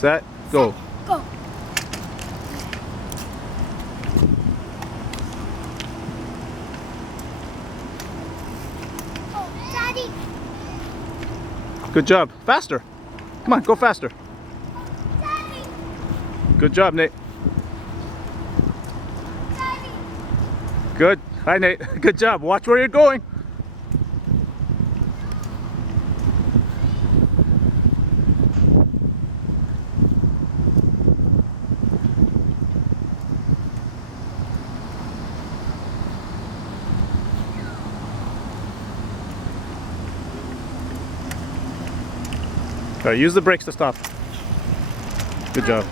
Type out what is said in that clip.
set, go. Go. Oh, Daddy. Good job. Faster. Come on, go faster. Daddy. Good job, Nate. Daddy. Good. Hi, Nate. Good job. Watch where you're going. All right, use the brakes to stop. Good job.